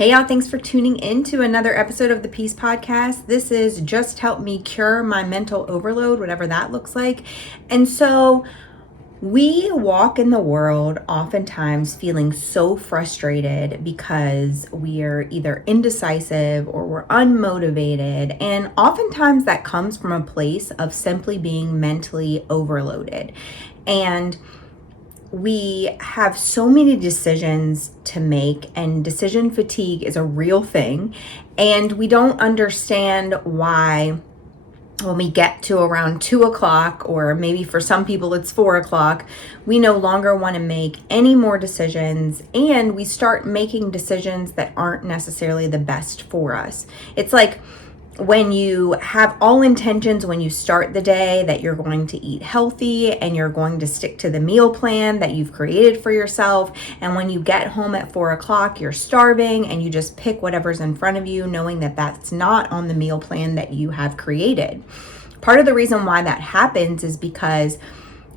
Hey y'all, thanks for tuning in to another episode of the Peace Podcast. This is just help me cure my mental overload, whatever that looks like. And so we walk in the world oftentimes feeling so frustrated because we are either indecisive or we're unmotivated. And oftentimes that comes from a place of simply being mentally overloaded. And we have so many decisions to make, and decision fatigue is a real thing. And we don't understand why when we get to around 2 o'clock, or maybe for some people it's 4 o'clock, we no longer want to make any more decisions, and we start making decisions that aren't necessarily the best for us. It's like when you have all intentions when you start the day that you're going to eat healthy and you're going to stick to the meal plan that you've created for yourself, and when you get home at 4 o'clock you're starving and you just pick whatever's in front of you, knowing that that's not on the meal plan that you have created. Part of the reason why that happens is because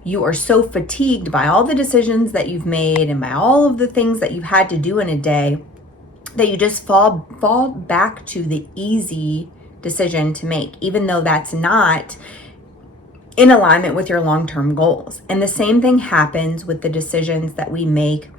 you are so fatigued by all the decisions that you've made and by all of the things that you've had to do in a day that you just fall back to the easy decision to make, even though that's not in alignment with your long-term goals. And the same thing happens with the decisions that we make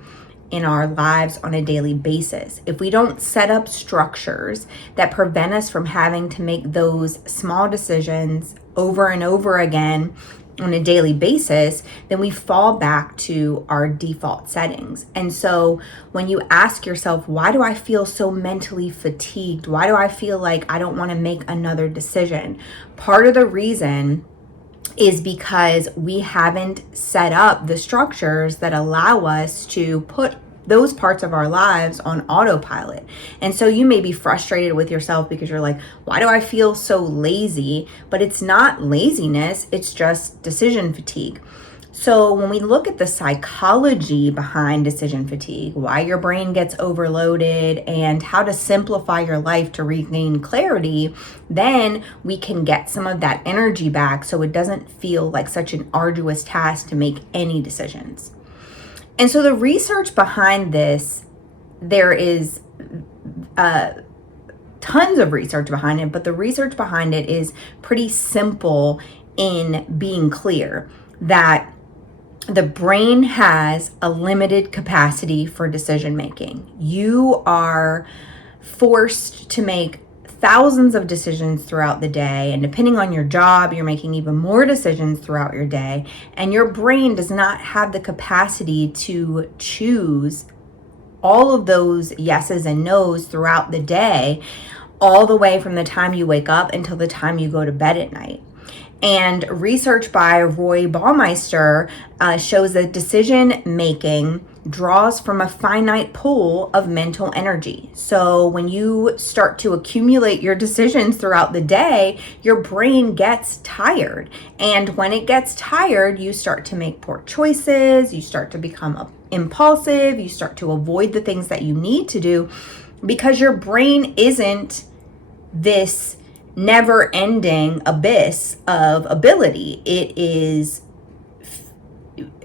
in our lives on a daily basis. If we don't set up structures that prevent us from having to make those small decisions over and over again on a daily basis, then we fall back to our default settings. And so when you ask yourself, why do I feel so mentally fatigued? Why do I feel like I don't want to make another decision? Part of the reason is because we haven't set up the structures that allow us to put those parts of our lives on autopilot. And so you may be frustrated with yourself because you're like, why do I feel so lazy? But it's not laziness, it's just decision fatigue. So when we look at the psychology behind decision fatigue, why your brain gets overloaded and how to simplify your life to regain clarity, then we can get some of that energy back so it doesn't feel like such an arduous task to make any decisions. And so the research behind this, there is tons of research behind it, but the research behind it is pretty simple in being clear that the brain has a limited capacity for decision making. You are forced to make thousands of decisions throughout the day, and depending on your job, you're making even more decisions throughout your day, and your brain does not have the capacity to choose all of those yeses and nos throughout the day, all the way from the time you wake up until the time you go to bed at night. And research by Roy Baumeister shows that decision making draws from a finite pool of mental energy. So when you start to accumulate your decisions throughout the day, your brain gets tired. And when it gets tired, you start to make poor choices, you start to become impulsive, you start to avoid the things that you need to do because your brain isn't this never-ending abyss of ability.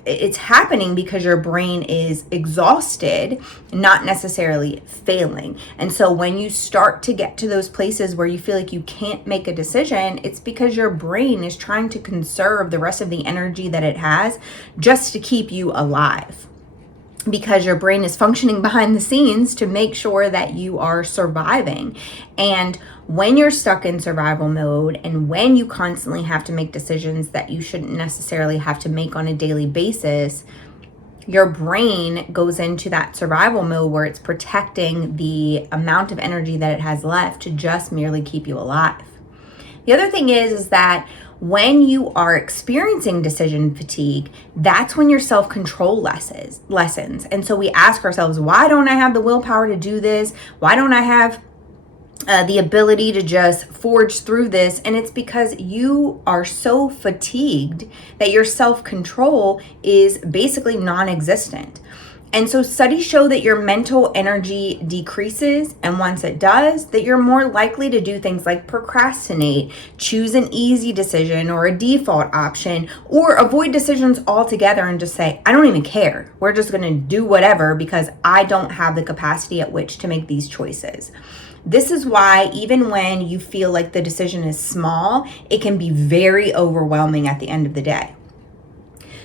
It's happening because your brain is exhausted, not necessarily failing. And so when you start to get to those places where you feel like you can't make a decision, it's because your brain is trying to conserve the rest of the energy that it has just to keep you alive. Because your brain is functioning behind the scenes to make sure that you are surviving. And when you're stuck in survival mode and when you constantly have to make decisions that you shouldn't necessarily have to make on a daily basis, your brain goes into that survival mode where it's protecting the amount of energy that it has left to just merely keep you alive. The other thing is that when you are experiencing decision fatigue, that's when your self-control lessens. And so we ask ourselves, why don't I have the willpower to do this? Why don't I have the ability to just forge through this? And it's because you are so fatigued that your self-control is basically non-existent. And so studies show that your mental energy decreases, and once it does, that you're more likely to do things like procrastinate, choose an easy decision or a default option, or avoid decisions altogether and just say, I don't even care. We're just going to do whatever because I don't have the capacity at which to make these choices. This is why even when you feel like the decision is small, it can be very overwhelming at the end of the day.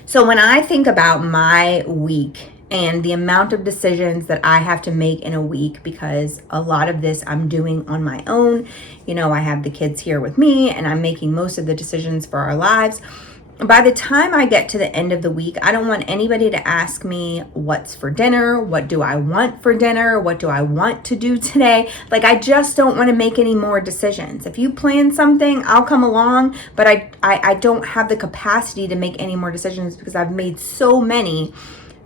So when I think about my week and the amount of decisions that I have to make in a week, because a lot of this I'm doing on my own, I have the kids here with me and I'm making most of the decisions for our lives. By the time I get to the end of the week, I don't want anybody to ask me what's for dinner, what do I want for dinner, what do I want to do today. Like, I just don't want to make any more decisions. If you plan something, I'll come along, but I don't have the capacity to make any more decisions because I've made so many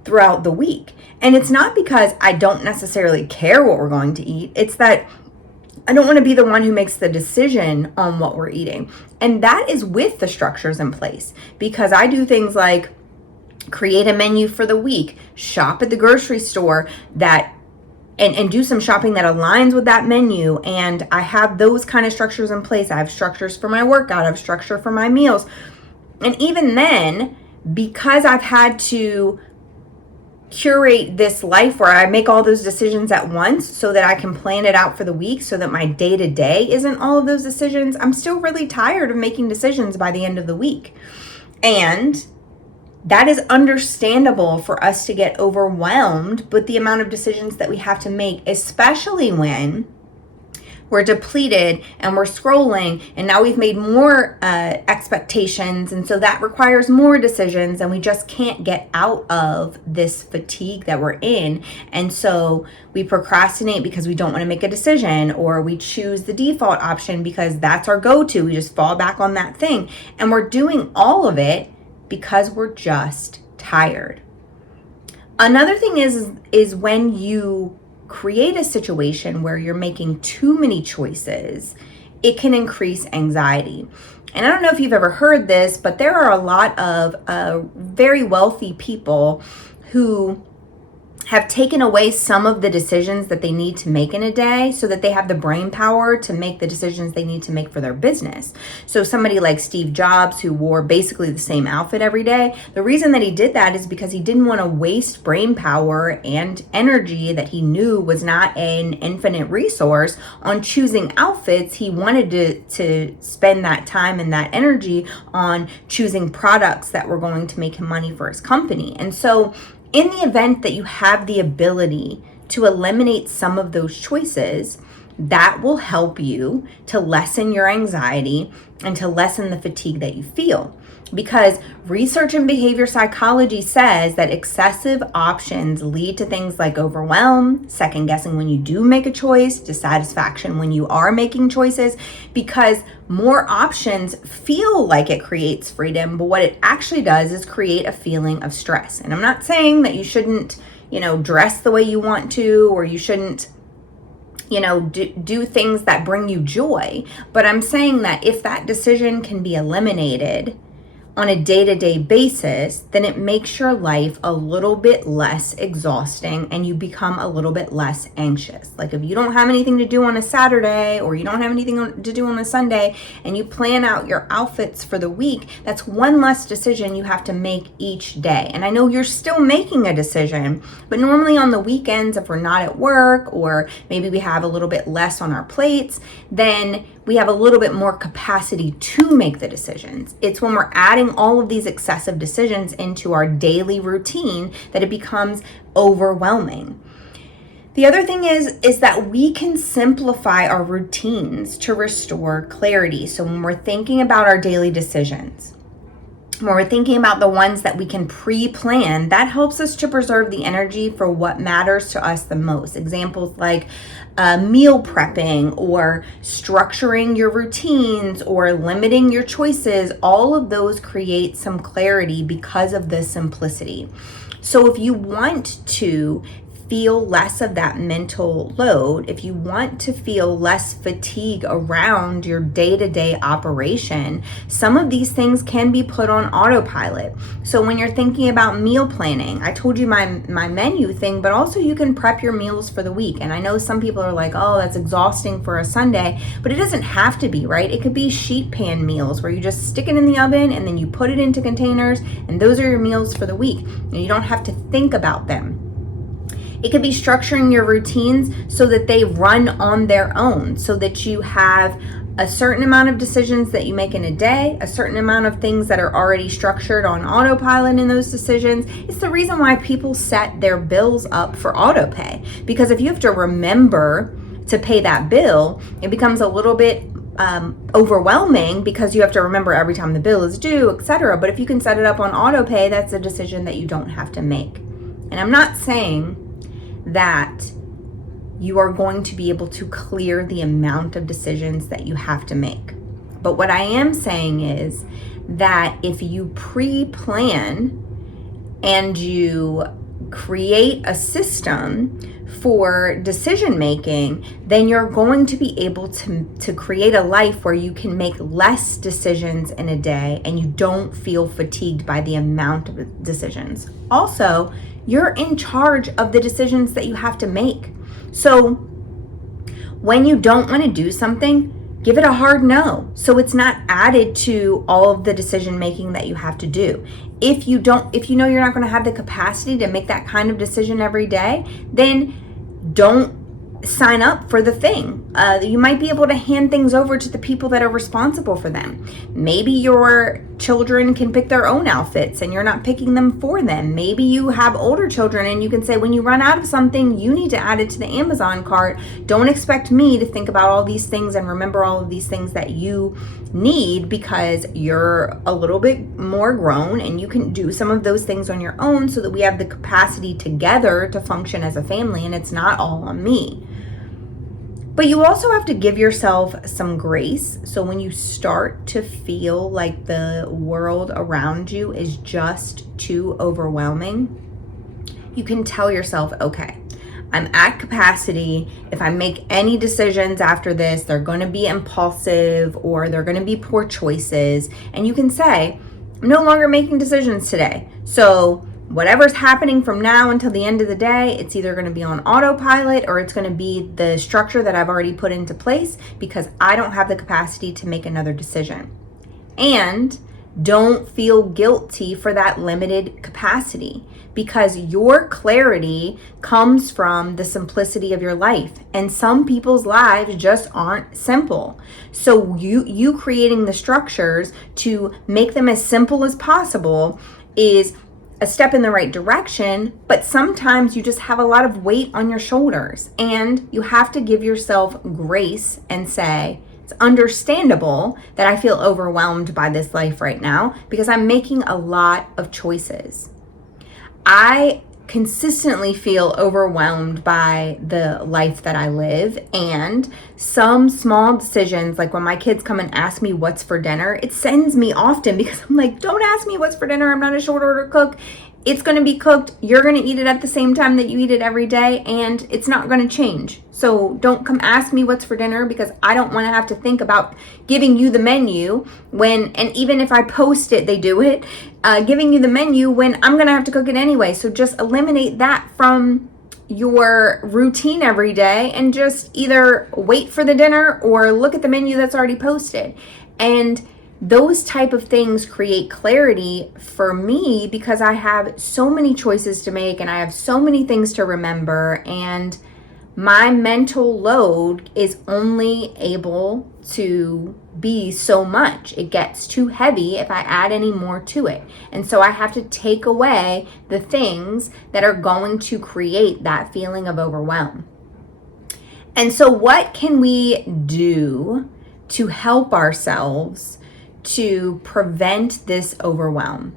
throughout the week. And it's not because I don't necessarily care what we're going to eat. It's that I don't want to be the one who makes the decision on what we're eating. And that is with the structures in place, because I do things like create a menu for the week, shop at the grocery store and do some shopping that aligns with that menu. And I have those kind of structures in place. I have structures for my workout, I have structure for my meals. And even then, because I've had to curate this life where I make all those decisions at once so that I can plan it out for the week so that my day-to-day isn't all of those decisions, I'm still really tired of making decisions by the end of the week. And that is understandable for us to get overwhelmed with the amount of decisions that we have to make, especially when we're depleted and we're scrolling and now we've made more expectations, and so that requires more decisions and we just can't get out of this fatigue that we're in. And so we procrastinate because we don't want to make a decision, or we choose the default option because that's our go-to. We just fall back on that thing, and we're doing all of it because we're just tired. Another thing is when you create a situation where you're making too many choices, it can increase anxiety. And I don't know if you've ever heard this, but there are a lot of very wealthy people who have taken away some of the decisions that they need to make in a day so that they have the brain power to make the decisions they need to make for their business. So somebody like Steve Jobs, who wore basically the same outfit every day, the reason that he did that is because he didn't want to waste brain power and energy that he knew was not an infinite resource on choosing outfits. He wanted to spend that time and that energy on choosing products that were going to make him money for his company. And so in the event that you have the ability to eliminate some of those choices, that will help you to lessen your anxiety and to lessen the fatigue that you feel. Because research in behavior psychology says that excessive options lead to things like overwhelm, second guessing when you do make a choice, dissatisfaction when you are making choices, because more options feel like it creates freedom, but what it actually does is create a feeling of stress. And I'm not saying that you shouldn't, dress the way you want to, or you shouldn't do things that bring you joy. But I'm saying that if that decision can be eliminated on a day-to-day basis, then it makes your life a little bit less exhausting and you become a little bit less anxious. Like if you don't have anything to do on a Saturday, or you don't have anything to do on a Sunday, and you plan out your outfits for the week, that's one less decision you have to make each day. And I know you're still making a decision, but normally on the weekends, if we're not at work, or maybe we have a little bit less on our plates, then we have a little bit more capacity to make the decisions. It's when we're adding all of these excessive decisions into our daily routine that it becomes overwhelming. The other thing is that we can simplify our routines to restore clarity. So when we're thinking about our daily decisions, when we're thinking about the ones that we can pre-plan, that helps us to preserve the energy for what matters to us the most. Examples like meal prepping, or structuring your routines, or limiting your choices, all of those create some clarity because of the simplicity. So if you want to feel less of that mental load, if you want to feel less fatigue around your day-to-day operation, some of these things can be put on autopilot. So when you're thinking about meal planning, I told you my menu thing, but also you can prep your meals for the week. And I know some people are like, oh, that's exhausting for a Sunday, but it doesn't have to be, right? It could be sheet pan meals where you just stick it in the oven and then you put it into containers, and those are your meals for the week. And you don't have to think about them. It could be structuring your routines so that they run on their own, so that you have a certain amount of decisions that you make in a day, a certain amount of things that are already structured on autopilot in those decisions. It's the reason why people set their bills up for autopay, because if you have to remember to pay that bill, it becomes a little bit overwhelming because you have to remember every time the bill is due, etc. But if you can set it up on autopay, that's a decision that you don't have to make. And I'm not saying that you are going to be able to clear the amount of decisions that you have to make. But what I am saying is that if you pre-plan and you create a system for decision making, then you're going to be able to create a life where you can make less decisions in a day and you don't feel fatigued by the amount of decisions. Also, you're in charge of the decisions that you have to make. So when you don't want to do something, give it a hard no, so it's not added to all of the decision making that you have to do. If you know you're not going to have the capacity to make that kind of decision every day, then don't sign up for the thing. You might be able to hand things over to the people that are responsible for them. Maybe your children can pick their own outfits and you're not picking them for them. Maybe you have older children and you can say, when you run out of something, you need to add it to the Amazon cart. Don't expect me to think about all these things and remember all of these things that you need, because you're a little bit more grown and you can do some of those things on your own, so that we have the capacity together to function as a family and it's not all on me. But you also have to give yourself some grace. So when you start to feel like the world around you is just too overwhelming, you can tell yourself, okay, I'm at capacity. If I make any decisions after this, they're going to be impulsive or they're going to be poor choices. And you can say, I'm no longer making decisions today. So whatever's happening from now until the end of the day, it's either going to be on autopilot or it's going to be the structure that I've already put into place, because I don't have the capacity to make another decision. And don't feel guilty for that limited capacity, because your clarity comes from the simplicity of your life. And some people's lives just aren't simple. So you creating the structures to make them as simple as possible is a step in the right direction, but sometimes you just have a lot of weight on your shoulders, and you have to give yourself grace and say, it's understandable that I feel overwhelmed by this life right now because I'm making a lot of choices. I consistently feel overwhelmed by the life that I live, and some small decisions, like when my kids come and ask me what's for dinner, it sends me often, because I'm like, don't ask me what's for dinner. I'm not a short order cook. It's going to be cooked. You're going to eat it at the same time that you eat it every day, and it's not going to change. So don't come ask me what's for dinner, because I don't want to have to think about giving you the menu when, and even if I post it, they do it, giving you the menu when I'm going to have to cook it anyway. So just eliminate that from your routine every day and just either wait for the dinner or look at the menu that's already posted. And those type of things create clarity for me, because I have so many choices to make and I have so many things to remember, and my mental load is only able to be so much. It gets too heavy if I add any more to it. And so I have to take away the things that are going to create that feeling of overwhelm. And so what can we do to help ourselves to prevent this overwhelm?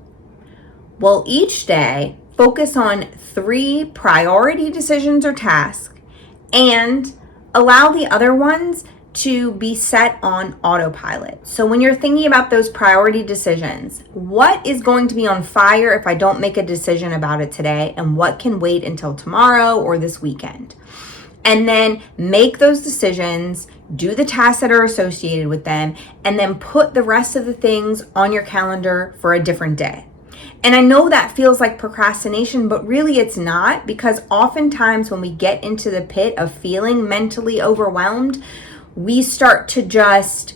Well, each day, focus on 3 priority decisions or tasks and allow the other ones to be set on autopilot. So when you're thinking about those priority decisions, what is going to be on fire if I don't make a decision about it today, and what can wait until tomorrow or this weekend? And then make those decisions, do the tasks that are associated with them, and then put the rest of the things on your calendar for a different day. And I know that feels like procrastination, but really it's not, because oftentimes when we get into the pit of feeling mentally overwhelmed, we start to just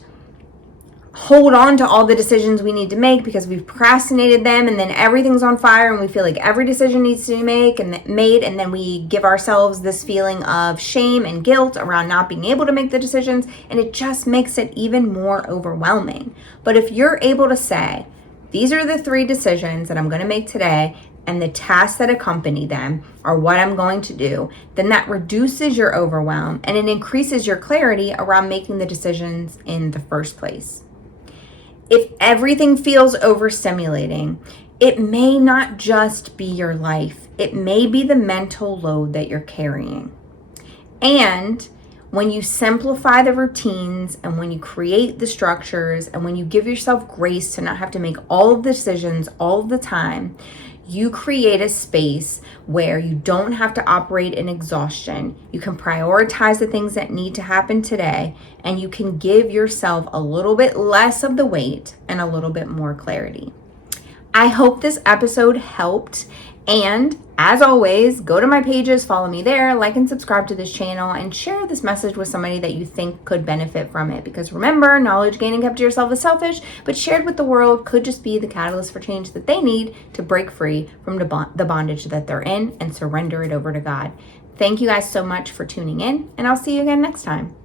hold on to all the decisions we need to make because we've procrastinated them, and then everything's on fire and we feel like every decision needs to be made, and then we give ourselves this feeling of shame and guilt around not being able to make the decisions, and it just makes it even more overwhelming. But if you're able to say, these are the 3 decisions that I'm going to make today, and the tasks that accompany them are what I'm going to do, then that reduces your overwhelm and it increases your clarity around making the decisions in the first place. If everything feels overstimulating, it may not just be your life. It may be the mental load that you're carrying. And when you simplify the routines, and when you create the structures, and when you give yourself grace to not have to make all of the decisions all of the time, you create a space where you don't have to operate in exhaustion. You can prioritize the things that need to happen today, and you can give yourself a little bit less of the weight and a little bit more clarity. I hope this episode helped. And as always, go to my pages, follow me there, like and subscribe to this channel, and share this message with somebody that you think could benefit from it. Because remember, knowledge gaining kept to yourself is selfish, but shared with the world could just be the catalyst for change that they need to break free from the bondage that they're in and surrender it over to God. Thank you guys so much for tuning in, and I'll see you again next time.